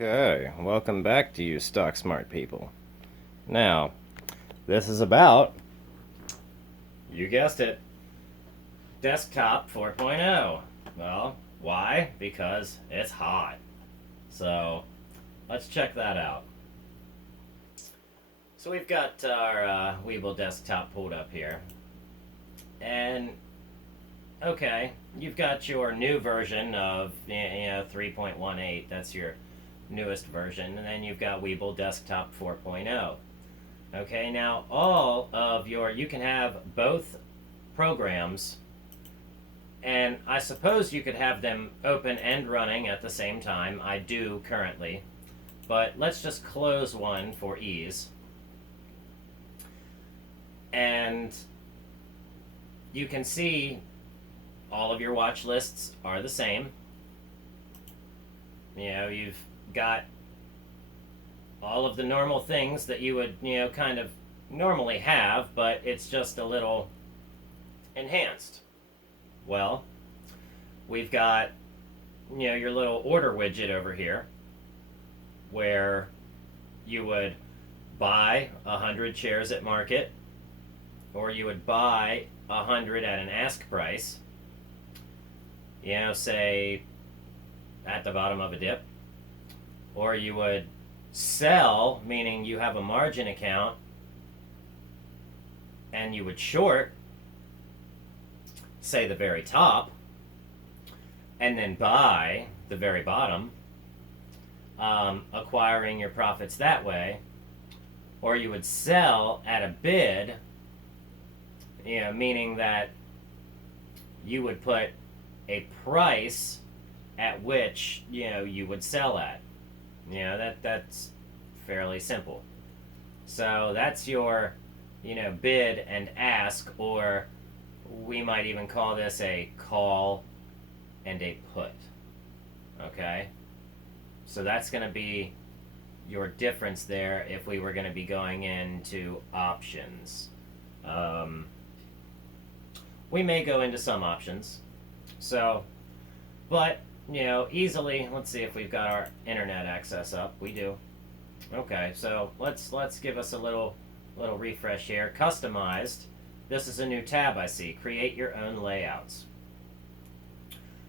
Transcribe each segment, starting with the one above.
Okay, welcome back to you stock smart people. Now, this is about, you guessed it, desktop 4.0. Well, why? Because it's hot. So, let's check that out. So we've got our Webull desktop pulled up here. And, okay, you've got your new version of 3.18. That's your newest version. And then you've got Webull Desktop 4.0. Okay, now all of you can have both programs, and I suppose you could have them open and running at the same time. I do currently, but let's just close one for ease. And you can see all of your watch lists are the same. You've got all of the normal things that you would, kind of normally have, but it's just a little enhanced. Well, we've got, your little order widget over here where you would buy 100 shares at market, or you would buy 100 at an ask price, say at the bottom of a dip, or you would sell, meaning you have a margin account and you would short, say the very top, and then buy the very bottom, acquiring your profits that way, or you would sell at a bid, meaning that you would put a price at which you would sell at. That's fairly simple. So that's your bid and ask, or we might even call this a call and a put. Okay, so that's going to be your difference there if we were going to be going into options. We may go into some options, so, but easily, let's see if we've got our internet access up. We do. Okay, so let's give us a little refresh here. Customized. This is a new tab I see. Create your own layouts.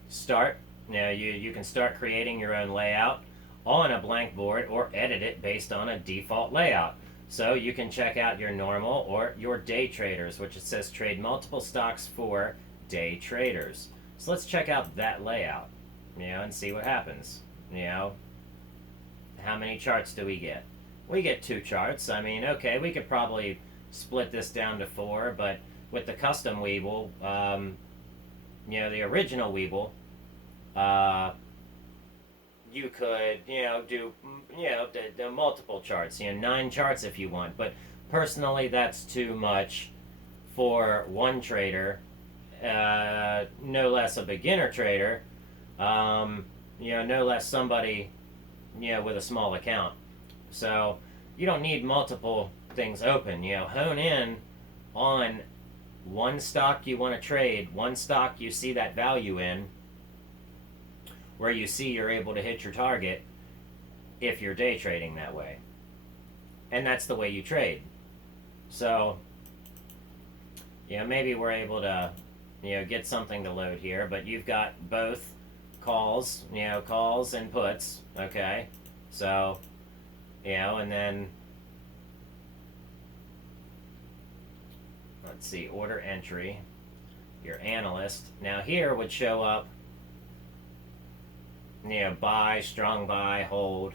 Start. You can start creating your own layout on a blank board or edit it based on a default layout. So you can check out your normal or your day traders, which it says trade multiple stocks for day traders. So let's check out that layout. And see what happens. How many charts do we get? We get 2 charts. I mean, okay, we could probably split this down to 4, but with the custom Webull, the original Webull, you could, do, the multiple charts, 9 charts if you want, but personally that's too much for one trader, no less a beginner trader, no less somebody, with a small account. So you don't need multiple things open. Hone in on one stock you want to trade, one stock you see that value in, where you see you're able to hit your target if you're day trading that way. And that's the way you trade. So, maybe we're able to, get something to load here, but you've got both calls, calls and puts, okay? So, and then, let's see, order entry, your analyst. Now here would show up, buy, strong buy, hold.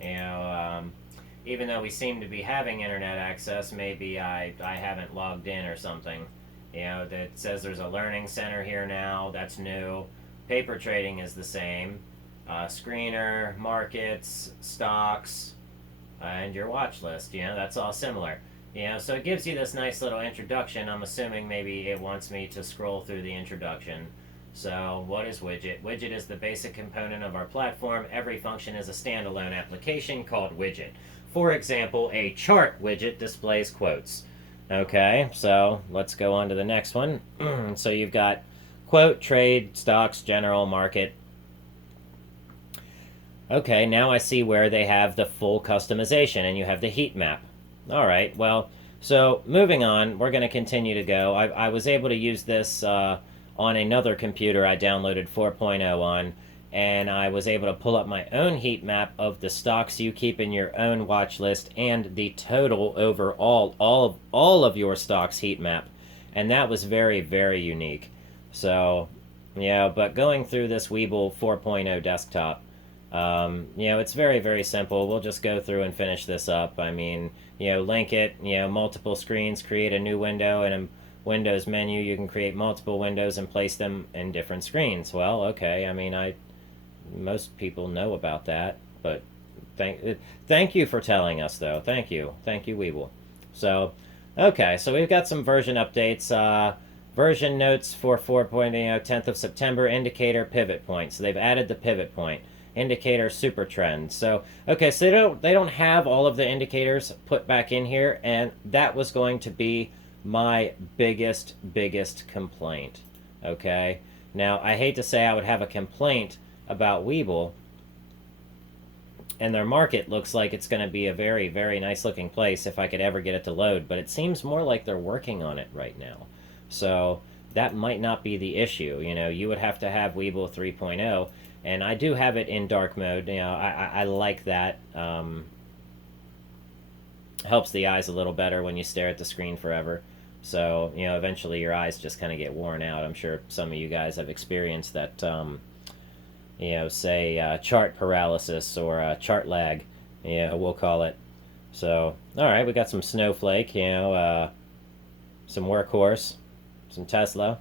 Even though we seem to be having internet access, maybe I haven't logged in or something. That says there's a learning center here now. That's new. Paper trading is the same. Screener, markets, stocks, and your watch list. That's all similar. So it gives you this nice little introduction. I'm assuming maybe it wants me to scroll through the introduction. So what is widget? Widget is the basic component of our platform. Every function is a standalone application called widget. For example, a chart widget displays quotes. Okay, so let's go on to the next one. So you've got quote, trade, stocks, general, market. Okay, now I see where they have the full customization and you have the heat map. All right, well, so moving on, we're going to continue to go. I was able to use this on another computer I downloaded 4.0 on, and I was able to pull up my own heat map of the stocks you keep in your own watch list and the total overall, all of your stocks heat map. And that was very, very unique. So, yeah, but going through this Webull 4.0 desktop, it's very, very simple. We'll just go through and finish this up. I mean, link it, multiple screens, create a new window, and a Windows menu, you can create multiple windows and place them in different screens. Well, okay, I mean, most people know about that, but thank you for telling us, though. Thank you. Thank you, Webull. So, okay, so we've got some version updates. Version notes for 4.0, 10th of September, indicator pivot point. So they've added the pivot point. Indicator super trend. So okay, so they don't have all of the indicators put back in here, and that was going to be my biggest complaint. Okay, now I hate to say I would have a complaint about Webull, and their market looks like it's going to be a very, very nice looking place if I could ever get it to load, but it seems more like they're working on it right now. So that might not be the issue. You would have to have Webull 3.0, and I do have it in dark mode. I like that. Helps the eyes a little better when you stare at the screen forever. So, eventually your eyes just kind of get worn out. I'm sure some of you guys have experienced that, say chart paralysis or chart lag, we'll call it. So, all right, we got some Snowflake, some Workhorse, some Tesla.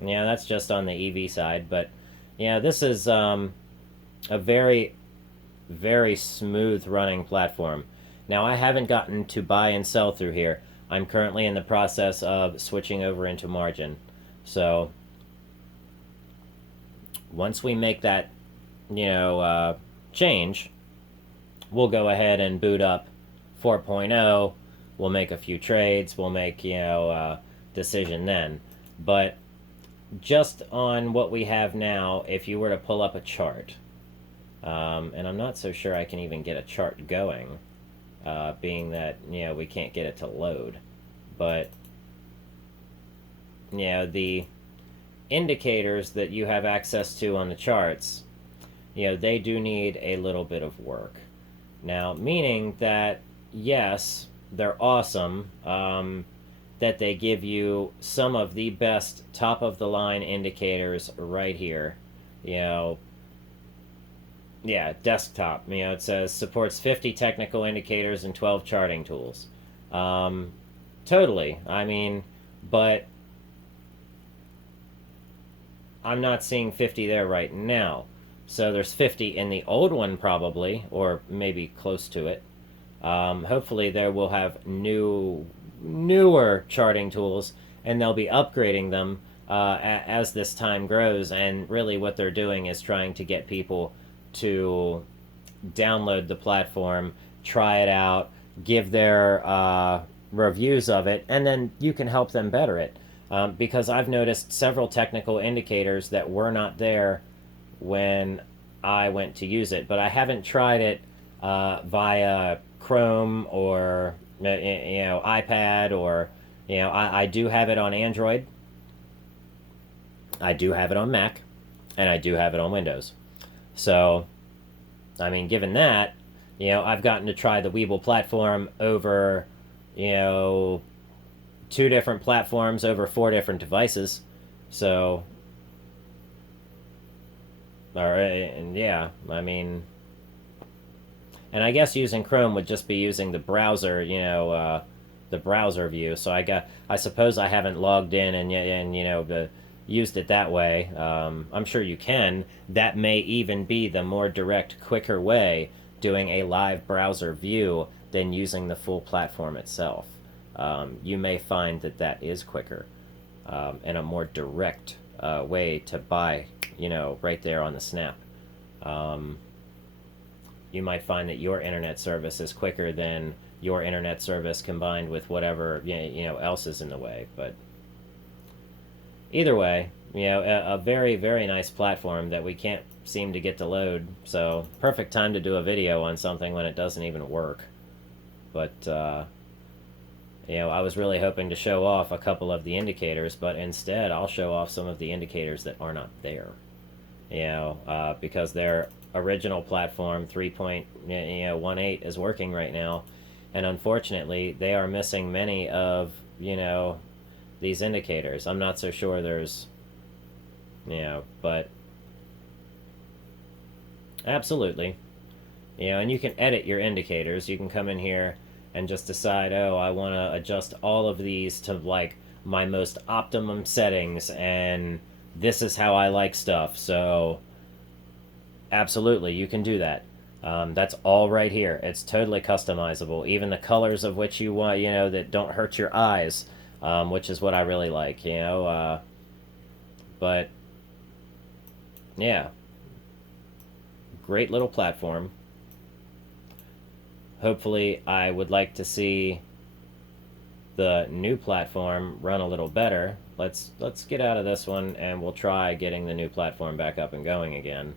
That's just on the EV side, but this is a very, very smooth running platform. Now, I haven't gotten to buy and sell through here. I'm currently in the process of switching over into margin. So once we make that, change, we'll go ahead and boot up 4.0. We'll make a few trades. We'll make, decision then. But just on what we have now, if you were to pull up a chart, and I'm not so sure I can even get a chart going, being that, we can't get it to load. But, the indicators that you have access to on the charts, they do need a little bit of work. Now, meaning that, yes, they're awesome, that they give you some of the best top-of-the-line indicators right here. Desktop. It says supports 50 technical indicators and 12 charting tools. Totally. I mean, but I'm not seeing 50 there right now. So there's 50 in the old one probably, or maybe close to it. Hopefully there will have newer charting tools, and they'll be upgrading them as this time grows. And really what they're doing is trying to get people to download the platform, try it out, give their reviews of it, and then you can help them better it. Because I've noticed several technical indicators that were not there when I went to use it, but I haven't tried it via Chrome or iPad, or I do have it on Android, I do have it on Mac, and I do have it on Windows. So, I mean, given that, I've gotten to try the Webull platform over, 2 different platforms over 4 different devices. So, and I mean, and I guess using Chrome would just be using the browser, the browser view. So I suppose I haven't logged in and used it that way. I'm sure you can. That may even be the more direct, quicker way, doing a live browser view than using the full platform itself. You may find that is quicker and a more direct way to buy, right there on the snap. You might find that your internet service is quicker than your internet service combined with whatever else is in the way. But either way, a very, very nice platform that we can't seem to get to load. So perfect time to do a video on something when it doesn't even work. But you know, I was really hoping to show off a couple of the indicators, but instead I'll show off some of the indicators that are not there. You know, because their original platform 3.18 is working right now, and unfortunately they are missing many of, you know, these indicators. I'm not so sure there's, you know, but absolutely, you know, and you can edit your indicators. You can come in here and just decide, oh, I want to adjust all of these to like my most optimum settings, and this is how I like stuff. So absolutely, you can do that. That's all right here. It's totally customizable. Even the colors of which you want, you know, that don't hurt your eyes, which is what I really like, you know. But yeah, great little platform. Hopefully, I would like to see the new platform run a little better. Let's get out of this one, and we'll try getting the new platform back up and going again.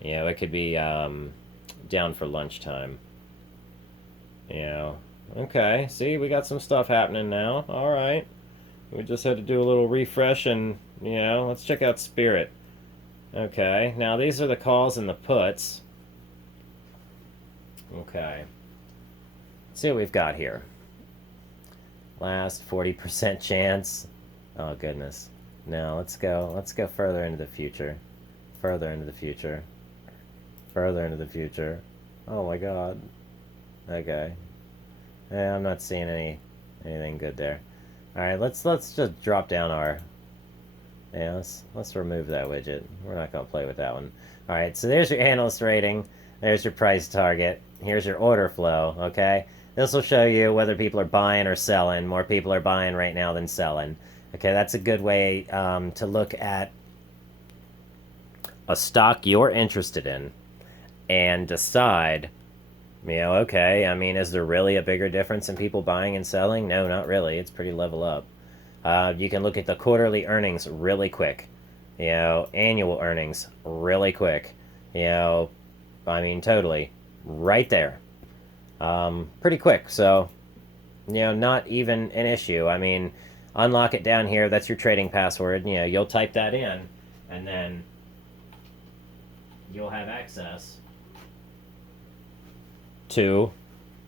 You know, it could be down for lunchtime. You know, okay. See, we got some stuff happening now. All right, we just had to do a little refresh, and you know, let's check out Spirit. Okay, now these are the calls and the puts. Okay. Let's see what we've got here. Last 40% chance. Oh goodness. No, let's go further into the future. Further into the future. Further into the future. Oh my god. Okay. Yeah, I'm not seeing anything good there. Alright, let's just drop down our. Yeah, let's remove that widget. We're not gonna play with that one. Alright, so there's your analyst rating, there's your price target, here's your order flow, okay? This will show you whether people are buying or selling. More people are buying right now than selling. Okay, that's a good way to look at a stock you're interested in and decide, you know, okay, I mean, is there really a bigger difference in people buying and selling? No, not really. It's pretty level up. You can look at the quarterly earnings really quick. You know, annual earnings really quick. You know, I mean, totally. Right there. Pretty quick, so, you know, not even an issue. I mean, unlock it down here, that's your trading password, you know, you'll type that in, and then you'll have access to,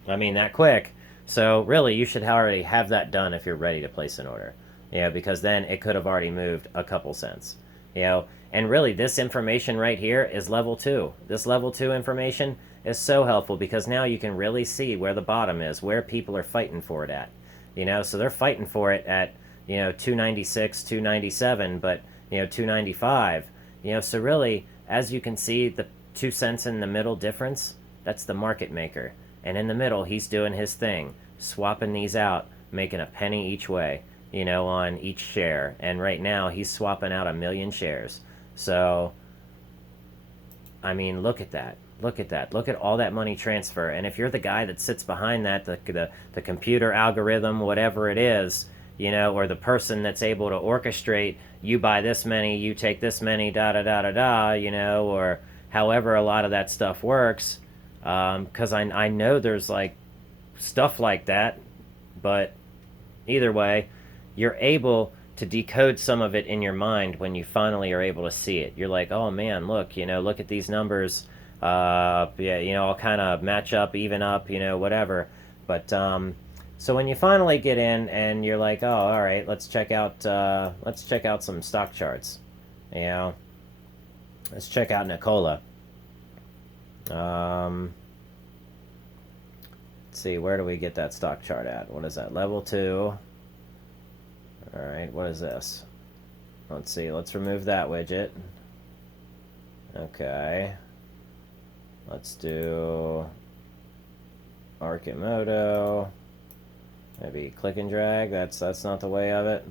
I mean, that quick. So, really, you should already have that done if you're ready to place an order, you know, because then it could have already moved a couple cents, you know, and really, this information right here is level 2. This level 2 information is so helpful because now you can really see where the bottom is, where people are fighting for it at. You know, so they're fighting for it at, you know, 296, 297, but, you know, 295. You know, so really, as you can see, the 2 cents in the middle difference, that's the market maker. And in the middle, he's doing his thing, swapping these out, making a penny each way, you know, on each share. And right now, he's swapping out 1 million shares. So, I mean, look at that. Look at that. Look at all that money transfer. And if you're the guy that sits behind that, the computer algorithm, whatever it is, you know, or the person that's able to orchestrate, you buy this many, you take this many, da-da-da-da-da, you know, or however a lot of that stuff works. Because I know there's, like, stuff like that. But either way, you're able to decode some of it in your mind when you finally are able to see it. You're like, oh, man, look, you know, look at these numbers. Yeah, you know, I'll kind of match up, even up, you know, whatever. But so when you finally get in and you're like, oh, all right, let's check out some stock charts. You know, let's check out Nikola. Let's see, where do we get that stock chart at? What is that? Level 2. All right, what is this? Let's see. Let's remove that widget. Okay. Let's do Archimoto. Maybe click and drag. That's not the way of it.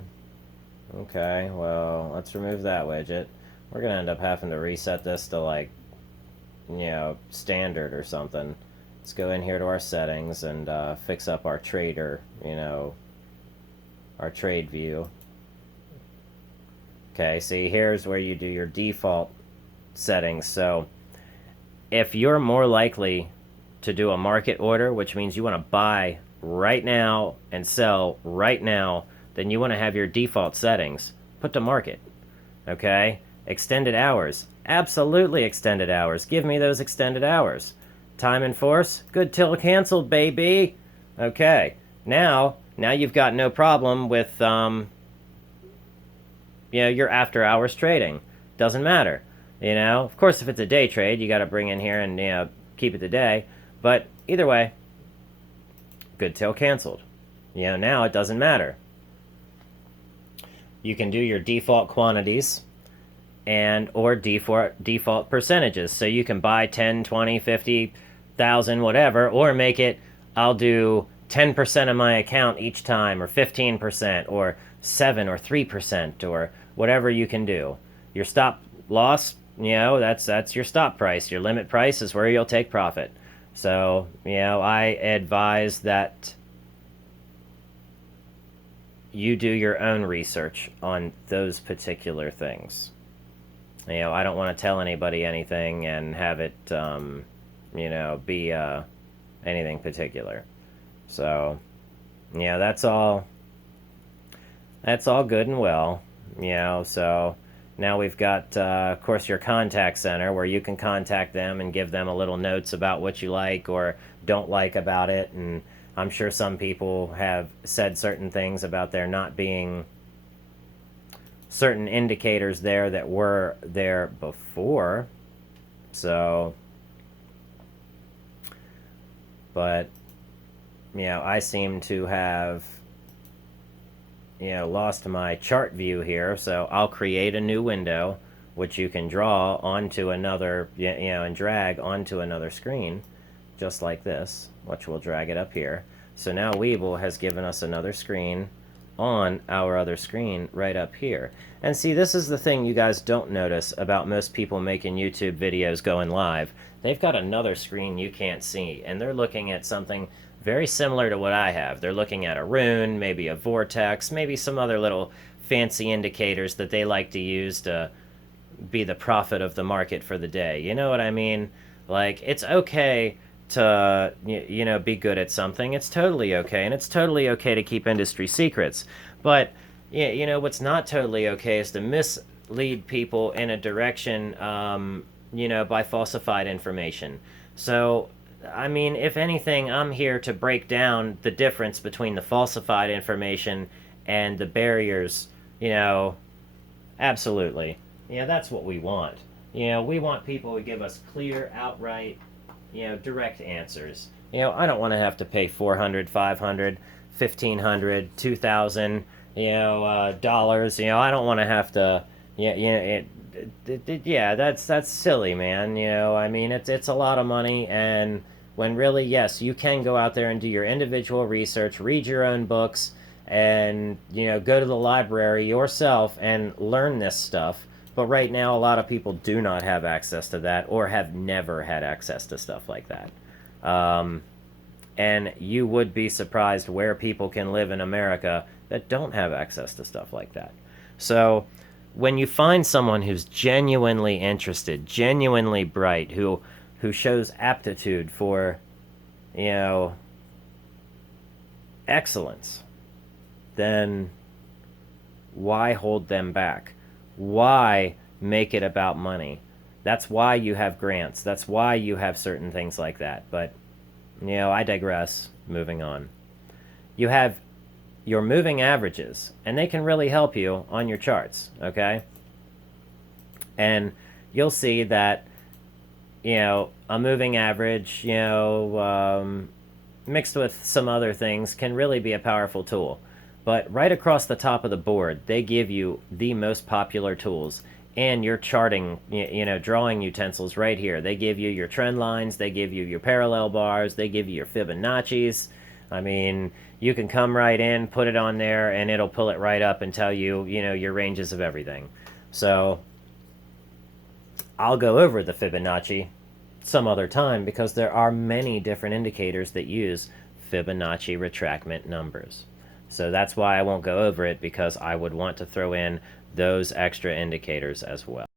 Okay, well, let's remove that widget. We're gonna end up having to reset this to, like, you know, standard or something. Let's go in here to our settings and fix up our trader, you know, our trade view. Okay, see, here's where you do your default settings. So if you're more likely to do a market order, which means you want to buy right now and sell right now, then you want to have your default settings put to market. Okay? Extended hours. Absolutely extended hours. Give me those extended hours. Time and force. Good till canceled, baby. Okay. Now you've got no problem with your after hours trading. Doesn't matter. Of course, if it's a day trade, you got to bring in here and keep it the day. But either way, good till canceled. Now it doesn't matter. You can do your default quantities and or default percentages. So you can buy 10, 20, 50,000, whatever, or make it, I'll do 10% of my account each time, or 15%, or 7 or 3%, or whatever you can do. Your stop loss, that's your stop price. Your limit price is where you'll take profit. So, I advise that you do your own research on those particular things. I don't want to tell anybody anything and have it, be anything particular. So, that's all good and well. So now we've got, of course, your contact center where you can contact them and give them a little notes about what you like or don't like about it. And I'm sure some people have said certain things about there not being certain indicators there that were there before. So, but, I seem to have lost my chart view here, so I'll create a new window which you can draw onto another, and drag onto another screen, just like this, which we'll drag it up here. So now Webull has given us another screen on our other screen right up here. And see, this is the thing you guys don't notice about most people making YouTube videos going live. They've got another screen you can't see, and they're looking at something very similar to what I have. They're looking at a rune, maybe a vortex, maybe some other little fancy indicators that they like to use to be the prophet of the market for the day. You know what I mean? Like, it's okay to, be good at something. It's totally okay, and it's totally okay to keep industry secrets. But, what's not totally okay is to mislead people in a direction, by falsified information. So, I mean, if anything, I'm here to break down the difference between the falsified information and the barriers, absolutely. That's what we want. We want people to give us clear, outright, direct answers. I don't want to have to pay $400, $500, $1,500, $2,000, dollars. I don't want to have to, that's silly, man. I mean, it's a lot of money, and when really, yes, you can go out there and do your individual research, read your own books, and, go to the library yourself and learn this stuff. But right now, a lot of people do not have access to that or have never had access to stuff like that. And you would be surprised where people can live in America that don't have access to stuff like that. So when you find someone who's genuinely interested, genuinely bright, who shows aptitude for, excellence, then why hold them back? Why make it about money? That's why you have grants. That's why you have certain things like that. But, I digress. Moving on. You have your moving averages, and they can really help you on your charts, okay? And you'll see that, a moving average, mixed with some other things can really be a powerful tool. But right across the top of the board, they give you the most popular tools and your charting, drawing utensils right here. They give you your trend lines, they give you your parallel bars, they give you your Fibonacci's. I mean, you can come right in, put it on there, and it'll pull it right up and tell you, your ranges of everything. So I'll go over the Fibonacci some other time because there are many different indicators that use Fibonacci retracement numbers. So that's why I won't go over it, because I would want to throw in those extra indicators as well.